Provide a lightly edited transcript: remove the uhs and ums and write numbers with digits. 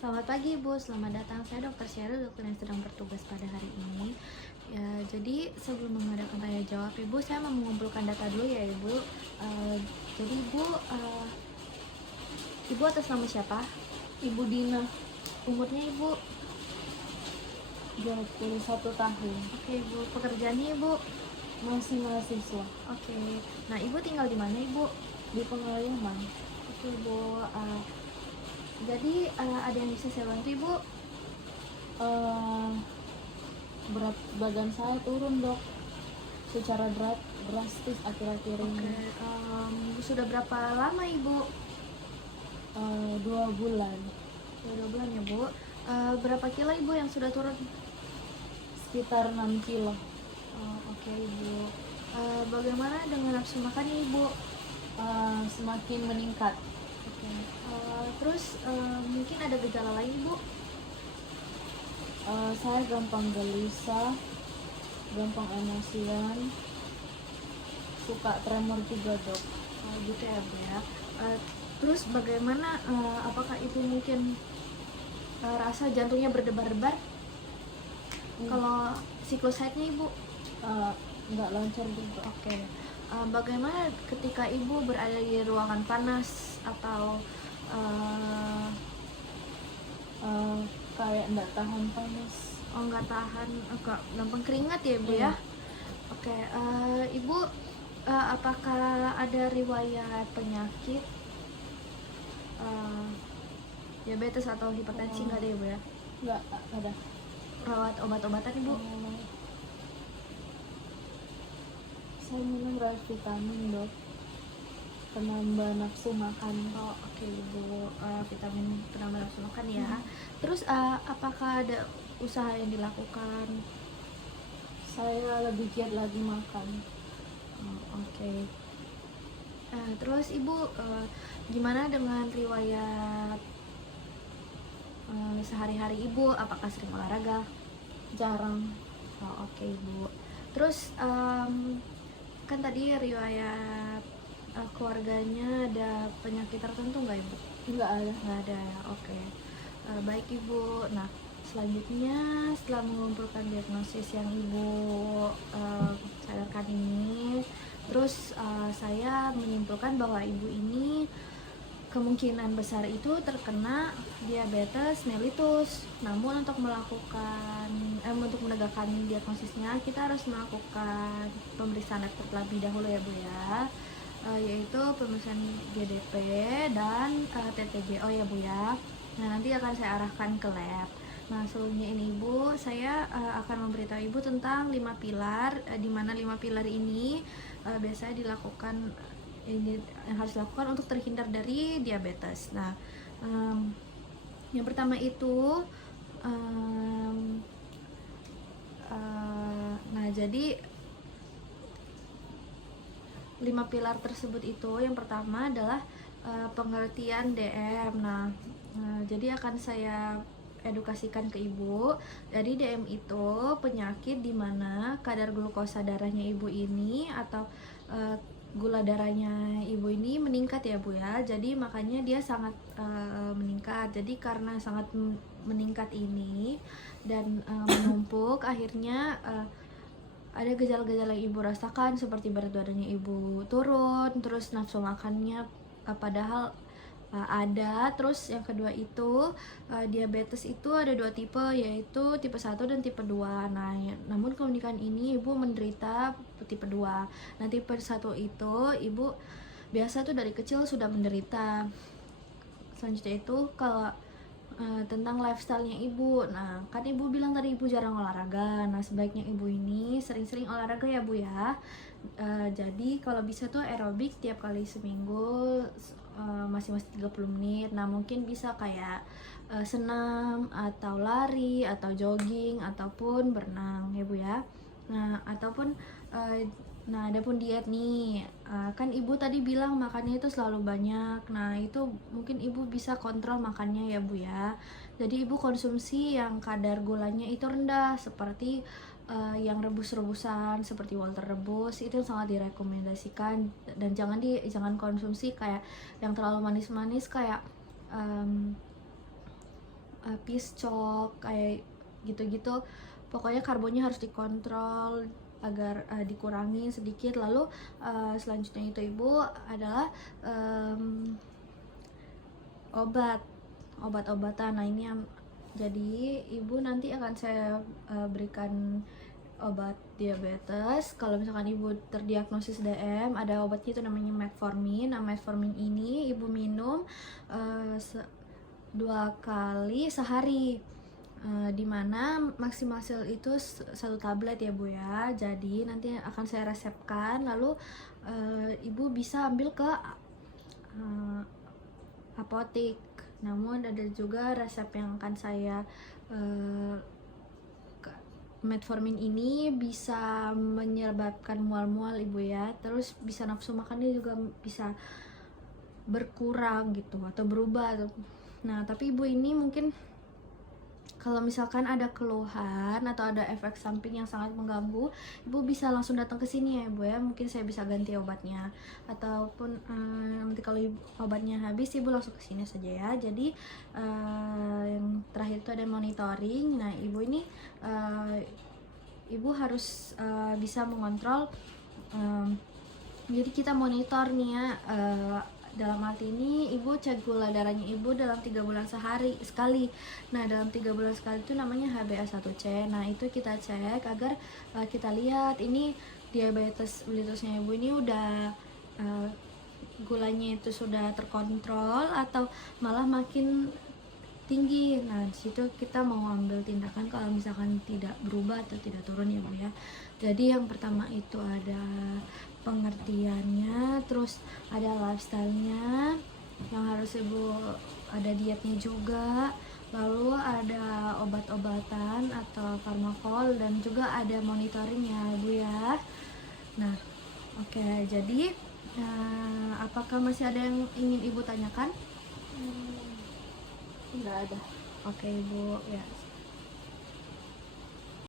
Selamat pagi Ibu, selamat datang. Saya Dr. Sheryl, dokter yang sedang bertugas pada hari ini. Ya, jadi sebelum mengadakan tanya jawab Ibu, saya mau mengumpulkan data dulu ya Ibu. Jadi Ibu atas nama siapa? Ibu Dina, Umurnya Ibu? 21 tahun, Oke Ibu, pekerjaannya Ibu? masih mahasiswa Oke. Nah Ibu tinggal di mana Ibu? di Pengaliman. Oke Ibu. Jadi ada yang bisa saya bantu Ibu? Eh, Berat badan saya turun dok, secara drastis akhir-akhir Oke. ini. Sudah berapa lama Ibu? 2 bulan, Sudah 2 bulan ya Bu. Berapa kilo Ibu yang sudah turun? sekitar 6 kilo. Oke Ibu. Bagaimana dengan nafsu makannya Ibu? Semakin meningkat. Oke. Terus mungkin ada gejala lain Ibu? Saya gampang gelisah, gampang emosian, suka tremor juga dok. Gitu ya Bu ya. Terus bagaimana? Apakah Ibu mungkin rasa jantungnya berdebar-debar? Kalau siklus haidnya Ibu? Nggak lancar juga. Oke. Bagaimana ketika Ibu berada di ruangan panas atau Kayak nggak tahan panas. nggak tahan, agak gampang keringat ya Ibu Iya. ya? Oke. Ibu apakah ada riwayat penyakit diabetes atau hipertensi? Nggak ada ya Bu ya? Nggak ada. Rawat obat-obatan Ibu? Saya minum vitamin dok, penambah nafsu makan. Oke Ibu. Vitamin penambah nafsu makan ya. Terus apakah ada usaha yang dilakukan? Saya lebih giat lagi makan. Oke. Terus Ibu gimana dengan riwayat sehari-hari Ibu? Apakah sering olahraga? Jarang. Oke Ibu. Terus kan tadi riwayat keluarganya ada penyakit tertentu nggak Ibu? Nggak ada. Nggak ada ya. Oke. Baik Ibu. Nah, selanjutnya setelah mengumpulkan diagnosis yang Ibu sadarkan ini, terus saya menyimpulkan bahwa Ibu ini kemungkinan besar itu terkena diabetes mellitus. Namun untuk menegakkan diagnosisnya, kita harus melakukan pemeriksaan lab terlebih dahulu ya Bu ya, yaitu pemeriksaan GDP dan TTGO ya Bu ya. Nah, nanti akan saya arahkan ke lab. Nah, sebelumnya ini Ibu, saya akan memberitahu Ibu tentang 5 pilar, di mana 5 pilar ini biasanya dilakukan, ini yang harus dilakukan untuk terhindar dari diabetes. Nah, yang pertama itu jadi 5 pilar tersebut itu yang pertama adalah pengertian DM. Jadi akan saya edukasikan ke Ibu. Jadi DM itu penyakit di mana kadar glukosa darahnya Ibu ini atau gula darahnya Ibu ini meningkat ya Bu ya. Jadi makanya dia sangat meningkat. Jadi karena sangat meningkat ini dan menumpuk, akhirnya ada gejala-gejala yang Ibu rasakan seperti berat badannya Ibu turun, terus nafsu makannya padahal ada. Terus yang kedua itu diabetes itu ada 2 tipe, yaitu tipe 1 dan tipe 2. Nah, namun keunikan ini Ibu menderita tipe 2. Nah, tipe 1 itu Ibu biasa tuh dari kecil sudah menderita. Selanjutnya itu kalau tentang lifestyle-nya Ibu. Nah, kan Ibu bilang tadi Ibu jarang olahraga. Nah, sebaiknya Ibu ini sering-sering olahraga ya Bu ya. Jadi kalau bisa tuh aerobik tiap kali seminggu, masing-masing 30 menit. Nah, mungkin bisa kayak senam atau lari atau jogging ataupun berenang ya Bu ya. Nah, ataupun adapun diet nih, kan Ibu tadi bilang makannya itu selalu banyak. Nah, itu mungkin Ibu bisa kontrol makannya ya Bu ya. Jadi Ibu konsumsi yang kadar gulanya itu rendah, seperti yang rebus-rebusan seperti Walter rebus itu sangat direkomendasikan. Dan jangan konsumsi kayak yang terlalu manis-manis kayak piskok kayak gitu-gitu. Pokoknya karbonnya harus dikontrol agar dikurangi sedikit. Lalu selanjutnya itu ibu adalah obat-obatan. Nah ini yang jadi ibu nanti akan saya berikan obat diabetes. Kalau misalkan ibu terdiagnosis DM, ada obatnya itu namanya metformin. Nah metformin ini ibu minum 2 kali sehari, dimana maksimal itu 1 tablet ya bu ya. Jadi nanti akan saya resepkan, lalu ibu bisa ambil ke apotik. Namun ada juga resep yang akan saya metformin ini bisa menyebabkan mual-mual ibu ya, terus bisa nafsu makannya juga bisa berkurang gitu atau berubah. Nah tapi ibu ini mungkin kalau misalkan ada keluhan atau ada efek samping yang sangat mengganggu, ibu bisa langsung datang ke sini ya ibu ya. Mungkin saya bisa ganti obatnya, ataupun nanti kalau obatnya habis ibu langsung ke sini saja ya. Jadi yang terakhir itu ada monitoring. Nah ibu ini ibu harus bisa mengontrol. Jadi kita monitor nih ya, dalam arti ini ibu cek gula darahnya ibu dalam 3 bulan sekali. Nah dalam 3 bulan sekali itu namanya HbA1c. Nah itu kita cek agar kita lihat ini diabetes mellitusnya ibu ini udah gulanya itu sudah terkontrol atau malah makin tinggi. Nah disitu kita mau ambil tindakan kalau misalkan tidak berubah atau tidak turun ya bu ya. Jadi yang pertama itu ada pengertiannya, terus ada lifestyle-nya yang harus ibu, ada dietnya juga, lalu ada obat-obatan atau farmakol, dan juga ada monitoringnya bu ya. Nah oke, jadi apakah masih ada yang ingin ibu tanyakan? Nggak ada. Oke ibu ya.